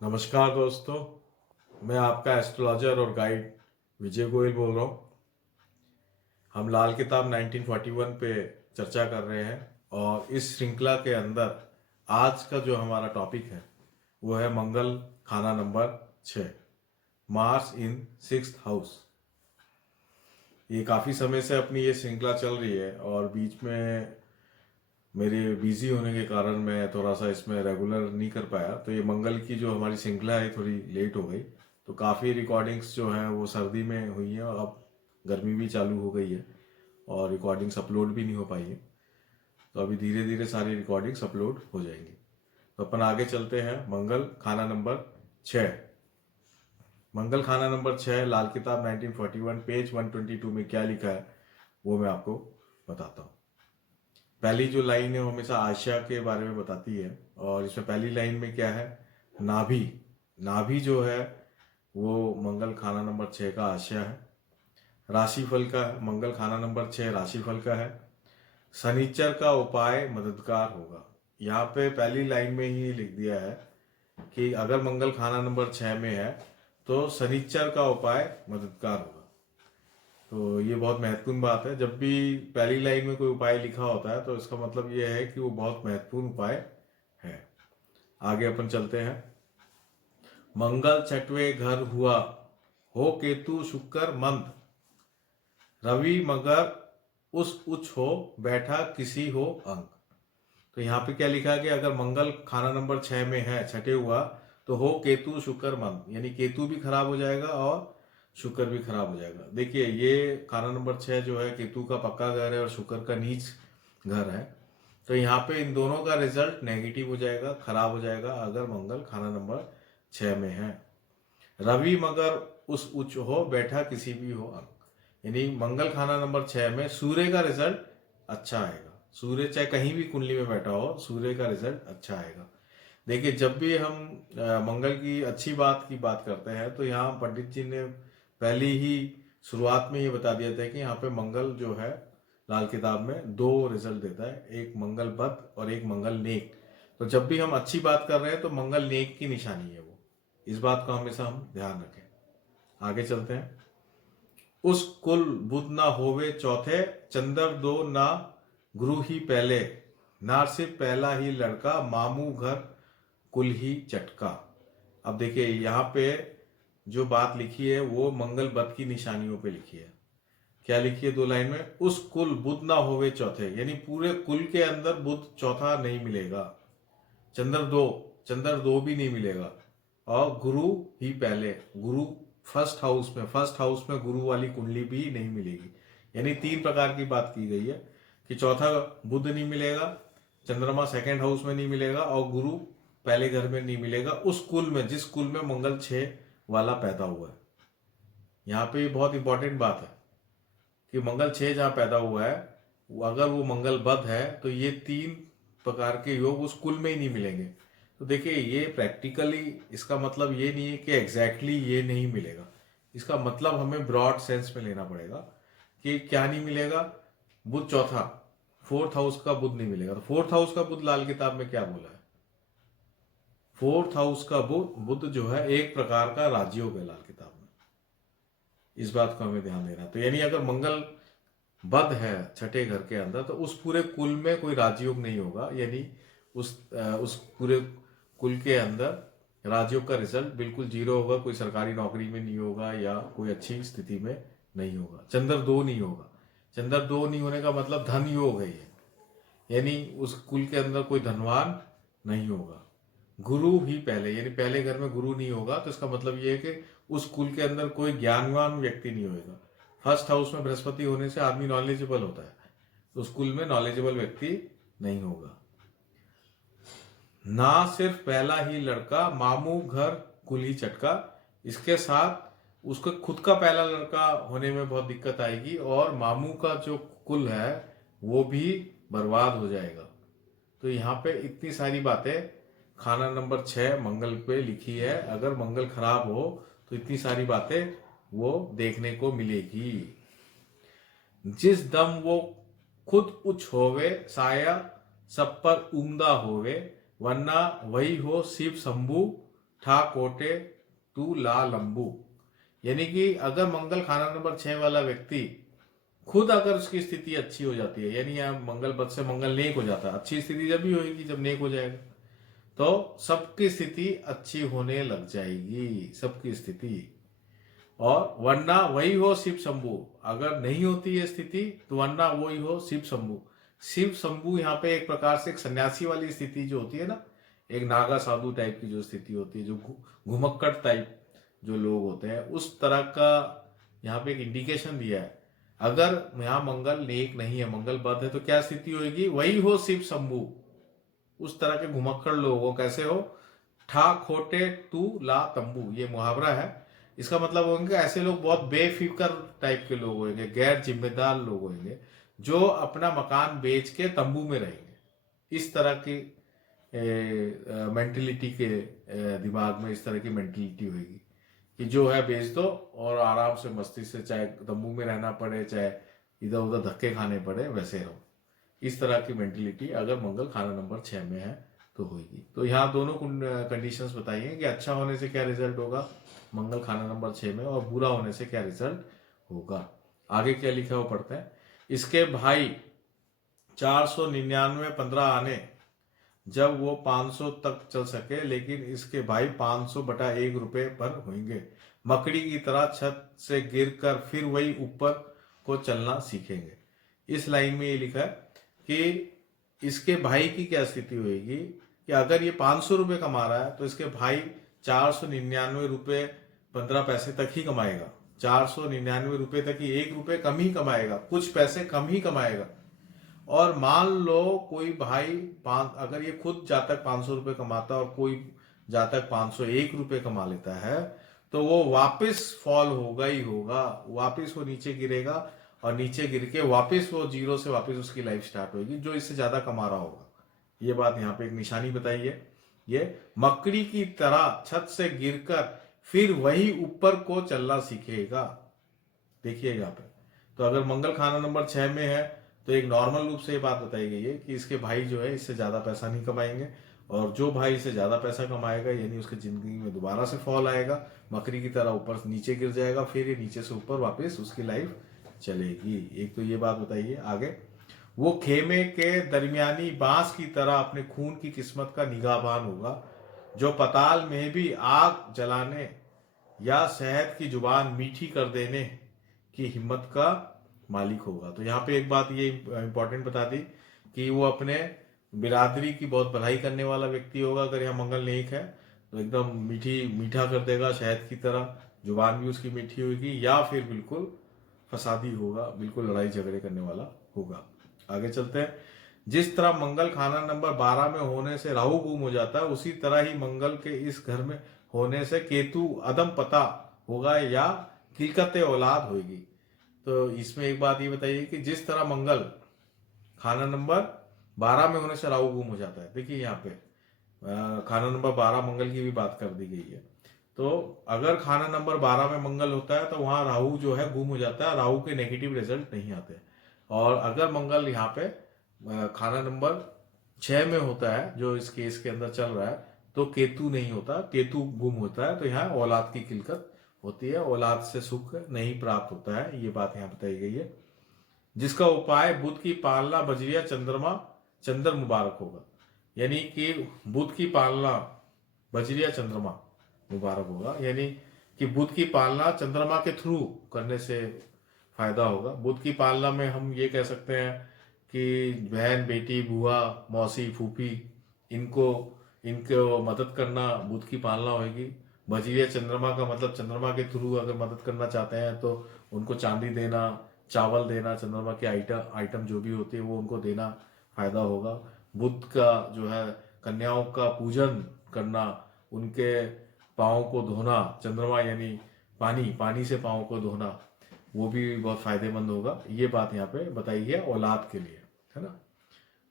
नमस्कार दोस्तों, मैं आपका एस्ट्रोलॉजर और गाइड विजय गोयल बोल रहा हूँ। हम लाल किताब 1941 पे चर्चा कर रहे हैं और इस श्रृंखला के अंदर आज का जो हमारा टॉपिक है वो है मंगल खाना नंबर 6, मार्स इन सिक्स्थ हाउस। ये काफ़ी समय से अपनी ये श्रृंखला चल रही है और बीच में मेरे बिजी होने के कारण मैं थोड़ा सा इसमें रेगुलर नहीं कर पाया, तो ये मंगल की जो हमारी श्रृंखला है थोड़ी लेट हो गई। तो काफ़ी रिकॉर्डिंग्स जो हैं वो सर्दी में हुई हैं और अब गर्मी भी चालू हो गई है और रिकॉर्डिंग्स अपलोड भी नहीं हो पाई है। तो अभी धीरे धीरे सारी रिकॉर्डिंग्स अपलोड हो जाएंगी। तो अपन आगे चलते हैं। मंगल खाना नंबर 6। मंगल खाना नंबर 6 लाल किताब 1941 पेज 122 में क्या लिखा है वो मैं आपको बताता हूँ। पहली जो लाइन है वो हमेशा आशा के बारे में बताती है और इसमें पहली लाइन में क्या है, नाभि। नाभि जो है वो मंगल खाना नंबर 6 का आशा है। राशिफल का मंगल खाना नंबर 6 राशिफल का है। शनिचर का उपाय मददगार होगा। यहाँ पे पहली लाइन में ही लिख दिया है कि अगर मंगल खाना नंबर 6 में है तो शनिचर का उपाय मददगार होगा। तो ये बहुत महत्वपूर्ण बात है। जब भी पहली लाइन में कोई उपाय लिखा होता है तो इसका मतलब ये है कि वो बहुत महत्वपूर्ण उपाय है। आगे अपन चलते हैं। मंगल छठवें घर हुआ हो केतु शुक्र मंद, रवि मगर उस उच्च हो बैठा किसी हो अंक। तो यहाँ पे क्या लिखा है कि अगर मंगल खाना नंबर 6 में है, छठे हुआ, तो हो केतु शुक्र मंद, यानी केतु भी खराब हो जाएगा और शुक्र भी खराब हो जाएगा। देखिए ये खाना नंबर 6 जो है केतु का पक्का घर है और शुक्र का नीच घर है। तो यहाँ पे इन दोनों का रिजल्ट नेगेटिव हो जाएगा, खराब हो जाएगा अगर मंगल खाना नंबर 6 में है। रवि मगर उस उच्च हो बैठा किसी भी हो अंक, यानी मंगल खाना नंबर 6 में सूर्य का रिजल्ट अच्छा आएगा। सूर्य चाहे कहीं भी कुंडली में बैठा हो, सूर्य का रिजल्ट अच्छा आएगा। देखिए जब भी हम मंगल की अच्छी बात की बात करते हैं तो यहाँ पंडित जी ने पहले ही शुरुआत में ये बता दिया था कि यहाँ पे मंगल जो है लाल किताब में दो रिजल्ट देता है, एक मंगल बद और एक मंगल नेक। तो जब भी हम अच्छी बात कर रहे हैं तो मंगल नेक की निशानी है वो, इस बात का हमेशा हम ध्यान रखें। आगे चलते हैं। उस कुल बुध ना होवे चौथे, चंद्र दो ना गुरु ही पहले, नार से पहला ही लड़का मामू घर कुल ही चटका। अब देखिए यहाँ पे जो बात लिखी है वो मंगल बद की निशानियों पे लिखी है। क्या लिखी है दो लाइन में, उस कुल बुध ना होवे चौथे, यानी पूरे कुल के अंदर बुध चौथा नहीं मिलेगा। चंद्र दो भी नहीं मिलेगा और गुरु ही पहले, गुरु फर्स्ट हाउस में गुरु वाली कुंडली भी नहीं मिलेगी। यानी तीन प्रकार की बात की गई है कि चौथा बुध नहीं मिलेगा, चंद्रमा सेकंड हाउस में नहीं मिलेगा और गुरु पहले घर में नहीं मिलेगा उस कुल में जिस कुल में मंगल 6 वाला पैदा हुआ है। यहाँ पे बहुत इंपॉर्टेंट बात है कि मंगल 6 जहाँ पैदा हुआ है, अगर वो मंगल बद है तो ये तीन प्रकार के योग उस कुल में ही नहीं मिलेंगे। तो देखिए ये प्रैक्टिकली इसका मतलब ये नहीं है कि एग्जैक्टली ये नहीं मिलेगा। इसका मतलब हमें ब्रॉड सेंस में लेना पड़ेगा कि क्या नहीं मिलेगा। बुध चौथा, फोर्थ हाउस का बुध नहीं मिलेगा। तो फोर्थ हाउस का बुध लाल किताब में क्या बोला है, फोर्थ हाउस का बुध जो है एक प्रकार का राजयोग है लाल किताब में, इस बात को हमें ध्यान देना। तो यानी अगर मंगल बद है छठे घर के अंदर तो उस पूरे कुल में कोई राजयोग नहीं होगा, यानी उस पूरे कुल के अंदर राजयोग का रिजल्ट बिल्कुल जीरो होगा। कोई सरकारी नौकरी में नहीं होगा या कोई अच्छी स्थिति में नहीं होगा। चंद्र दो नहीं होगा। चंद्र दो नहीं होने का मतलब धन योग है ये, यानी उस कुल के अंदर कोई धनवान नहीं होगा। गुरु ही पहले, यानी पहले घर में गुरु नहीं होगा तो इसका मतलब ये है कि उस कुल के अंदर कोई ज्ञानवान व्यक्ति नहीं होगा। फर्स्ट हाउस में बृहस्पति होने से आदमी नॉलेजेबल होता है, तो उस कुल में नॉलेजेबल व्यक्ति नहीं होगा। ना सिर्फ पहला ही लड़का मामू घर कुल ही चटका, इसके साथ उसका खुद का पहला लड़का होने में बहुत दिक्कत आएगी और मामू का जो कुल है वो भी बर्बाद हो जाएगा। तो यहाँ पे इतनी सारी बातें खाना नंबर 6 मंगल पे लिखी है। अगर मंगल खराब हो तो इतनी सारी बातें वो देखने को मिलेगी। जिस दम वो खुद उच्च होवे, साया सब पर उम्दा होवे, वरना वही हो शिव शंभु ठा कोटे तू ला लंबू। यानी कि अगर मंगल खाना नंबर 6 वाला व्यक्ति खुद अगर उसकी स्थिति अच्छी हो जाती है, यानी यहाँ मंगल पद से मंगल नेक हो जाता है, अच्छी स्थिति जब भी होगी जब नेक हो जाएगा, तो सबकी स्थिति अच्छी होने लग जाएगी, सबकी स्थिति। और वरना वही हो शिव शंभु, अगर नहीं होती है स्थिति तो वरना वही हो शिव शंभु। शिव शंभु यहाँ पे एक प्रकार से एक सन्यासी वाली स्थिति जो होती है ना, एक नागा साधु टाइप की जो स्थिति होती है, जो घुमक्कड़ टाइप जो लोग होते हैं, उस तरह का यहाँ पे एक इंडिकेशन दिया है। अगर यहाँ मंगल नेक नहीं है, मंगल बद है, तो क्या स्थिति होगी, वही हो शिव शंभु। उस तरह के घुमक्कड़ लोग हो, कैसे हो, ठा खोटे तू ला तंबू, ये मुहावरा है। इसका मतलब होंगे ऐसे लोग बहुत बेफिक्र टाइप के लोग होंगे, गैर जिम्मेदार लोग होंगे, जो अपना मकान बेच के तंबू में रहेंगे। इस तरह की मेंटेलिटी के दिमाग में इस तरह की मेंटेलिटी होगी कि जो है बेच दो और आराम से मस्ती से, चाहे तंबू में रहना पड़े चाहे इधर उधर धक्के खाने पड़े, वैसे रहो। इस तरह की मेंटेलिटी अगर मंगल खाना नंबर 6 में है तो होगी। तो यहाँ दोनों कंडीशंस बताइए कि अच्छा होने से क्या रिजल्ट होगा मंगल खाना नंबर 6 में, और बुरा होने से क्या रिजल्ट होगा। आगे क्या लिखा हुआ पढ़ते हैं। इसके भाई 499 15 आने जब वो 500 तक चल सके, लेकिन इसके भाई 500/1 रुपए पर होंगे। मकड़ी की तरह छत से गिरकर फिर वही ऊपर को चलना सीखेंगे। इस लाइन में ये लिखा है कि इसके भाई की क्या स्थिति होगी कि अगर ये 500 रुपये कमा रहा है तो इसके भाई 499 रुपये 15 पैसे तक ही कमाएगा। 499 रुपये तक ही, 1 रुपये कम ही कमाएगा, कुछ पैसे कम ही कमाएगा। और मान लो कोई भाई अगर ये खुद जातक 500 रुपये कमाता है और कोई जातक 501 रुपये कमा लेता है, तो वो वापस फॉल होगा ही होगा, वापस वो नीचे गिरेगा और नीचे गिर के वापस वो जीरो से वापस उसकी लाइफ स्टार्ट होगी, जो इससे ज्यादा कमा रहा होगा। ये बात यहाँ पे एक निशानी बताई है। ये मकड़ी की तरह छत से गिरकर फिर वही ऊपर को चलना सीखेगा। देखिए यहाँ पे, तो अगर मंगल खाना नंबर 6 में है तो एक नॉर्मल रूप से ये बात बताई गई है कि इसके भाई जो है इससे ज्यादा पैसा नहीं कमाएंगे, और जो भाई इससे ज्यादा पैसा कमाएगा यानी उसकी जिंदगी में दोबारा से फॉल आएगा, मकड़ी की तरह ऊपर नीचे गिर जाएगा, फिर ये नीचे से ऊपर वापस उसकी लाइफ चलेगी। एक तो ये बात बताइए। आगे, वो खेमे के दरमियानी बांस की तरह अपने खून की किस्मत का निगाहबान होगा, जो पताल में भी आग जलाने या शहद की जुबान मीठी कर देने की हिम्मत का मालिक होगा। तो यहाँ पे एक बात ये इंपॉर्टेंट बता दी कि वो अपने बिरादरी की बहुत भलाई करने वाला व्यक्ति होगा। अगर यहाँ मंगल नेक है तो एकदम मीठा कर देगा शहद की तरह, जुबान भी उसकी मीठी होगी, या फिर बिल्कुल फसादी होगा, बिल्कुल लड़ाई झगड़े करने वाला होगा। आगे चलते हैं। जिस तरह मंगल खाना नंबर 12 में होने से राहु गुम हो जाता है, उसी तरह ही मंगल के इस घर में होने से केतु अदम पता होगा या किलकत औलाद होगी। तो इसमें एक बात ये बताइए कि जिस तरह मंगल खाना नंबर 12 में होने से राहु गुम हो जाता है, देखिए यहाँ पे खाना नंबर 12 मंगल की भी बात कर दी गई है। तो अगर खाना नंबर 12 में मंगल होता है तो वहां राहु जो है गुम हो जाता है, राहु के नेगेटिव रिजल्ट नहीं आते। और अगर मंगल यहाँ पे खाना नंबर 6 में होता है जो इस केस के अंदर चल रहा है, तो केतु नहीं होता, केतु गुम होता है, तो यहाँ औलाद की किल्लत होती है, औलाद से सुख नहीं प्राप्त होता है। ये बात यहाँ बताई गई है। जिसका उपाय बुध की पालना बजरिया चंद्र मुबारक होगा, यानी कि बुध की पालना बजरिया चंद्रमा मुबारक होगा, यानी कि बुध की पालना चंद्रमा के थ्रू करने से फायदा होगा। बुध की पालना में हम ये कह सकते हैं कि बहन, बेटी, बुआ, मौसी, फूफी, इनको मदद करना बुध की पालना होगी। बजरिया चंद्रमा का मतलब चंद्रमा के थ्रू अगर मदद करना चाहते हैं तो उनको चांदी देना, चावल देना, चंद्रमा के आइटम जो भी होते हैं वो उनको देना फायदा होगा। बुध का जो है कन्याओं का पूजन करना, उनके पाँव को धोना, चंद्रमा यानी पानी से पाँव को धोना, वो भी बहुत फायदेमंद होगा। ये बात यहाँ पे बताई है औलाद के लिए, है ना।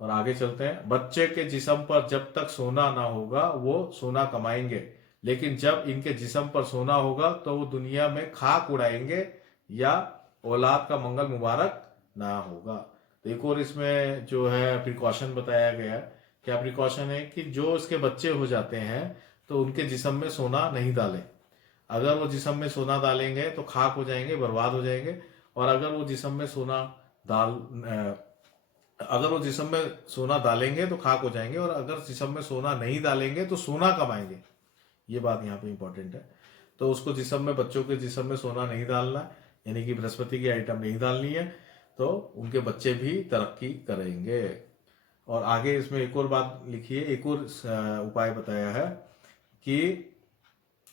और आगे चलते हैं। बच्चे के जिस्म पर जब तक सोना ना होगा वो सोना कमाएंगे, लेकिन जब इनके जिस्म पर सोना होगा तो वो दुनिया में खाक उड़ाएंगे या औलाद का मंगल मुबारक ना होगा। तो एक और इसमें जो है प्रिकॉशन बताया गया है। क्या प्रिकॉशन है कि जो इसके बच्चे हो जाते हैं तो उनके जिस्म में सोना नहीं डालें। अगर वो जिस्म में सोना डालेंगे तो खाक हो जाएंगे, बर्बाद हो जाएंगे। और अगर वो जिस्म में सोना डाल अगर वो जिस्म में सोना डालेंगे तो खाक हो जाएंगे, और अगर जिस्म में सोना नहीं डालेंगे तो सोना कमाएंगे। ये बात यहाँ पे इंपॉर्टेंट है। तो उसको जिस्म में, बच्चों के जिस्म में सोना नहीं डालना, यानी कि बृहस्पति की आइटम नहीं डालनी है, तो उनके बच्चे भी तरक्की करेंगे। और आगे इसमें एक और बात लिखी है, एक और उपाय बताया है कि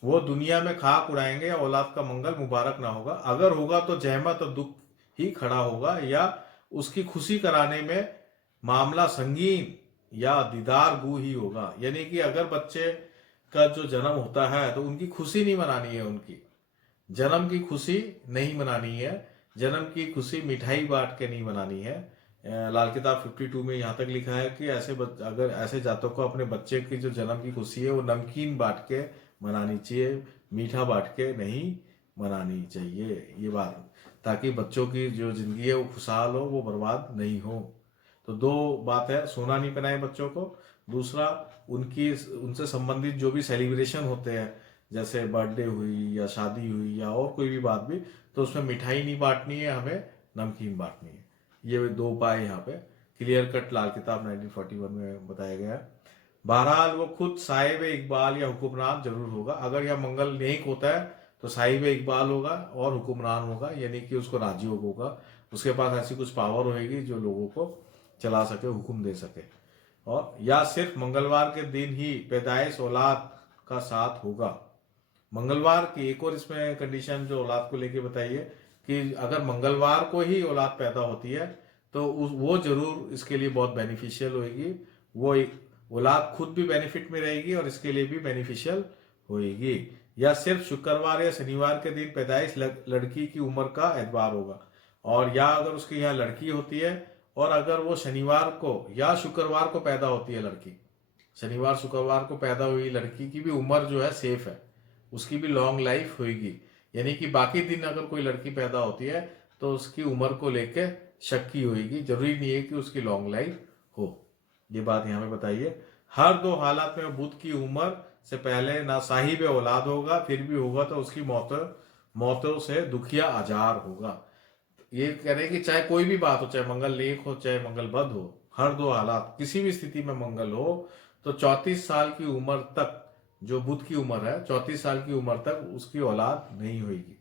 वो दुनिया में खाक उड़ाएंगे या औलाद का मंगल मुबारक ना होगा। अगर होगा तो जहमत और दुख ही खड़ा होगा, या उसकी खुशी कराने में मामला संगीन या दीदार गू ही होगा। यानी कि अगर बच्चे का जो जन्म होता है तो उनकी खुशी नहीं मनानी है, उनकी जन्म की खुशी नहीं मनानी है। जन्म की खुशी मिठाई बांट के नहीं मनानी है। लाल किताब 52 में यहाँ तक लिखा है कि अगर ऐसे जातकों को अपने बच्चे की जो जन्म की खुशी है वो नमकीन बांट के मनानी चाहिए, मीठा बांट के नहीं मनानी चाहिए। ये बात, ताकि बच्चों की जो जिंदगी है वो खुशहाल हो, वो बर्बाद नहीं हो। तो दो बात है, सोना नहीं पहनाए बच्चों को। दूसरा, उनसे संबंधित जो भी सेलिब्रेशन होते हैं, जैसे बर्थडे हुई या शादी हुई या और कोई भी बात भी, तो उसमें मिठाई नहीं बांटनी है, हमें नमकीन बांटनी है। ये दो उपाय यहाँ पे क्लियर कट लाल किताब 1941 में बताया गया है। बहरहाल वो खुद साहिब इकबाल या हुक्मरान जरूर होगा। अगर यह मंगल नेक होता है तो साहिब इकबाल होगा और हुक्मरान होगा, यानी कि उसको राजी होगा, उसके पास ऐसी कुछ पावर होगी जो लोगों को चला सके, हुक्म दे सके। और या सिर्फ मंगलवार के दिन ही पैदाइश औलाद का साथ होगा। मंगलवार की एक और इसमें कंडीशन जो औलाद को लेके बताइए कि अगर मंगलवार को ही औलाद पैदा होती है तो वो जरूर इसके लिए बहुत बेनिफिशियल होगी। वो औलाद खुद भी बेनिफिट में रहेगी और इसके लिए भी बेनिफिशियल होगी। या सिर्फ शुक्रवार या शनिवार के दिन पैदाइश लड़की की उम्र का एतबार होगा। और या अगर उसके यहाँ लड़की होती है और अगर वो शनिवार को या शुक्रवार को पैदा होती है लड़की, शनिवार शुक्रवार को पैदा हुई लड़की की भी उम्र जो है सेफ है, उसकी भी लॉन्ग लाइफ होगी। यानी कि बाकी दिन अगर कोई लड़की पैदा होती है तो उसकी उम्र को लेके शक की होगी, जरूरी नहीं है कि उसकी लॉन्ग लाइफ हो। ये बात यहाँ पे बताइए। हर दो हालात में बुध की उम्र से पहले ना साहिब औलाद होगा, फिर भी होगा तो उसकी मौतों से दुखिया आजार होगा। ये कह रहे हैं कि चाहे कोई भी बात हो, चाहे मंगल नेक हो चाहे मंगल बद हो, हर दो हालात किसी भी स्थिति में मंगल हो तो 34 साल की उम्र तक, जो बुध की उम्र है 34 साल की उम्र तक उसकी औलाद नहीं होगी।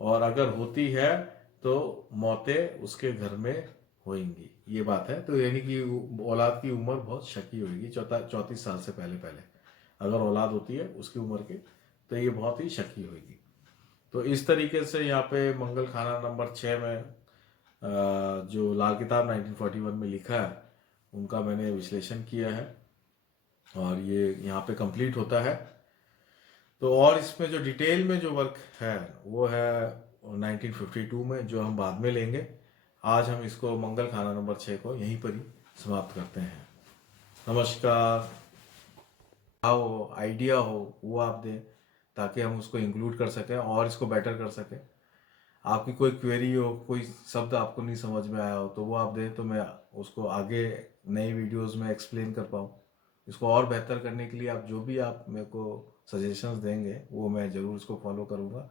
और अगर होती है तो मौतें उसके घर में होंगी। ये बात है। तो यानी कि औलाद की उम्र बहुत शकी होगी 34 साल से पहले पहले अगर औलाद होती है उसकी उम्र की, तो ये बहुत ही शकी होगी। तो इस तरीके से यहाँ पे मंगल खाना नंबर 6 में जो लाल किताब 1941 में लिखा है उनका मैंने विश्लेषण किया है और ये यहाँ पे कंप्लीट होता है। तो और इसमें जो डिटेल में जो वर्क है वो है 1952 में, जो हम बाद में लेंगे। आज हम इसको मंगल खाना नंबर 6 को यहीं पर ही समाप्त करते हैं। नमस्कार। हो आइडिया हो वो आप दें ताकि हम उसको इंक्लूड कर सकें और इसको बेटर कर सकें। आपकी कोई क्वेरी हो, कोई शब्द आपको नहीं समझ में आया हो तो वो आप दें, तो मैं उसको आगे नई वीडियोस में एक्सप्लेन कर पाऊँ। इसको और बेहतर करने के लिए आप जो भी आप मेरे को सजेशंस देंगे वो मैं ज़रूर इसको फॉलो करूँगा।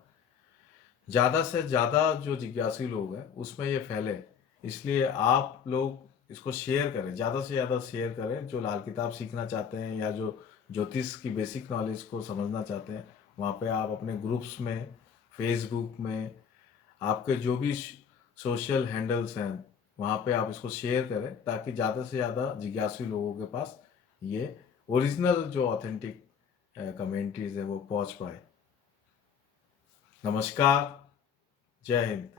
ज़्यादा से ज़्यादा जो जिज्ञासु लोग हैं उसमें ये फैले, इसलिए आप लोग इसको शेयर करें, ज़्यादा से ज़्यादा शेयर करें। जो लाल किताब सीखना चाहते हैं या जो ज्योतिष की बेसिक नॉलेज को समझना चाहते हैं, वहाँ पे आप अपने ग्रुप्स में, फेसबुक में, आपके जो भी सोशल हैंडल्स हैं वहाँ पे आप इसको शेयर करें ताकि ज़्यादा से ज़्यादा जिज्ञासु लोगों के पास ये ओरिजिनल जो ऑथेंटिक कमेंट्रीज है वो पहुँच पाए। नमस्कार। जय हिंद।